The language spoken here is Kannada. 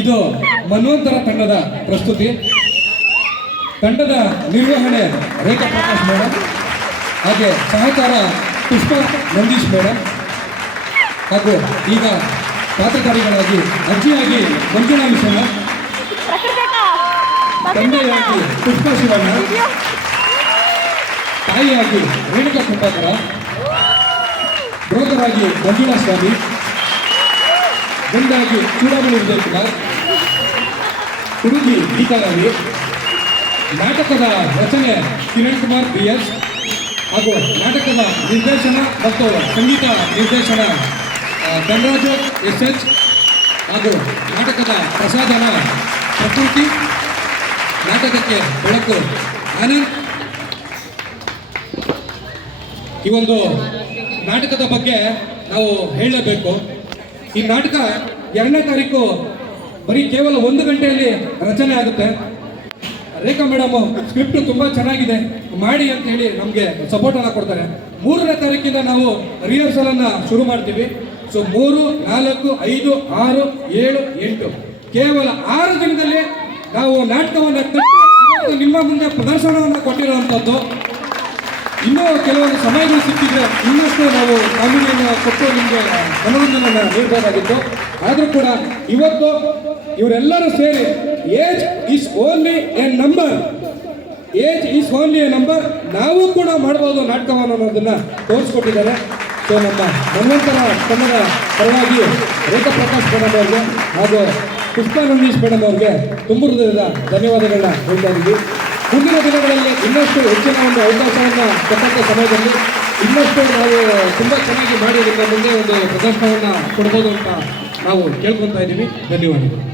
ಇದು ಮನ್ವಂತರ ತಂಡದ ಪ್ರಸ್ತುತಿ. ತಂಡದ ನಿರ್ವಹಣೆ ರೇಖಾ ಪ್ರಕಾಶ್ ಮೇಡಮ್ ಹಾಗೆ ಸಹಕಾರ ಪುಷ್ಪ ನಂದೀಶ್ ಮೇಡಮ್ ಹಾಗೂ ಈಗ ಪಾತ್ರಧಾರಿಗಳಾಗಿ ಅಜ್ಜಿಯಾಗಿ ಮಂಜುನಾ ಮಿಶ್ರಣ ತಂದೆಯಾಗಿ ಪುಷ್ಪ ಶಿವಣ್ಣ, ತಾಯಿಯಾಗಿ ರೇಣುಕಾ ಕುಂಬಾಕರ ಬ್ರೋಕರಾಗಿ ಮಂಜುನಾ ಸ್ವಾಮಿ, ಗಂಡಾಗಿ ಚೂಡಾಮಣಿ ವಿಜಯ್ ಕುಮಾರ್ ಹುಡುಗಿ ಗೀತಾರಾಣಿ ನಾಟಕದ ರಚನೆ ಕಿರಣ್ ಕುಮಾರ್ ಬಿ ಎಸ್ ಹಾಗೂ ನಾಟಕದ ನಿರ್ದೇಶನ ಮತ್ತು ಸಂಗೀತ ನಿರ್ದೇಶನ ಧನರಾಜು ಎಸ್ ಎಚ್ ಹಾಗೂ ನಾಟಕದ ಪ್ರಸಾದನ ಪ್ರಕೃತಿ, ನಾಟಕಕ್ಕೆ ಬೆಳಕು ಆನಂದ್. ಈ ಒಂದು ನಾಟಕದ ಬಗ್ಗೆ ನಾವು ಹೇಳಲೇಬೇಕು ಈ ನಾಟಕ ಎರಡನೇ ತಾರೀಕು ಬರೀ ಕೇವಲ ಒಂದು ಗಂಟೆಯಲ್ಲಿ ರಚನೆ ಆಗುತ್ತೆ. ರೇಖಾ ಮೇಡಮ್ ಸ್ಕ್ರಿಪ್ಟ್ ತುಂಬಾ ಚೆನ್ನಾಗಿದೆ. ಮಾಡಿ ಅಂತ ಹೇಳಿ ನಮಗೆ ಸಪೋರ್ಟ್ ಅನ್ನ ಕೊಡ್ತಾರೆ. ಮೂರನೇ ತಾರೀಕಿಂದ ನಾವು ರಿಹರ್ಸಲ್ ಅನ್ನ ಶುರು ಮಾಡ್ತೀವಿ. ಸೊ ಮೂರು, ನಾಲ್ಕು, ಐದು, ಆರು, ಏಳು, ಎಂಟು. ಕೇವಲ ಆರು ದಿನದಲ್ಲಿ ನಾವು ನಾಟಕವನ್ನು ನಿಮ್ಮ ಮುಂದೆ ಪ್ರದರ್ಶನವನ್ನು ಕೊಟ್ಟಿರುವಂಥದ್ದು ಇನ್ನೂ ಕೆಲವೊಂದು ಸಮಯಗಳು ಸಿಕ್ಕಿದ್ರೆ ಇನ್ನಷ್ಟು ನಾವು ಕಾನೂನಿಯನ್ನು ಕೊಟ್ಟು ನಿಮಗೆ ಮನೋರಂಜನೆಯನ್ನು ನೀಡಬೇಕಾಗಿತ್ತು ಆದರೂ ಕೂಡ ಇವತ್ತು ಇವರೆಲ್ಲರೂ ಸೇರಿ age is only a number age is only a number ನಾವು ಕೂಡ ಮಾಡ್ಬೋದು ನಾಟಕವನ್ನು ಅನ್ನೋದನ್ನ ತೋರಿಸ್ಕೊಟ್ಟಿದ್ದಾರೆ. ಸೊ ನಮ್ಮ ಮನ್ವಂತರ ಕನ್ನಡ ಪರವಾಗಿ ರೇಖಾ ಪ್ರಕಾಶ್ ಮೇಡಮ್ ಅವ್ರಿಗೆ ಹಾಗೂ ಕೃಷ್ಣ ನಂದೀಶ್ ಮೇಡಮ್ ಅವ್ರಿಗೆ ತುಂಬ ಧನ್ಯವಾದಗಳನ್ನ ಹೇಳ್ತಾ ಇದ್ದೀವಿ. ಮುಂದಿನ ದಿನಗಳಲ್ಲಿ ಇನ್ನಷ್ಟು ಹೆಚ್ಚಿನ ಒಂದು ಅವಕಾಶವನ್ನು ಕೊಟ್ಟಂಥ ಸಮಯದಲ್ಲಿ ಇನ್ನಷ್ಟು ನಾವು ತುಂಬ ಚೆನ್ನಾಗಿ ಮಾಡಿ ಮುಂದೆ ಒಂದು ಪ್ರದರ್ಶನವನ್ನು ಕೊಡ್ಬೋದು ಅಂತ ನಾವು ಕೇಳ್ಕೊತಾ ಇದ್ದೀವಿ. ಧನ್ಯವಾದಗಳು.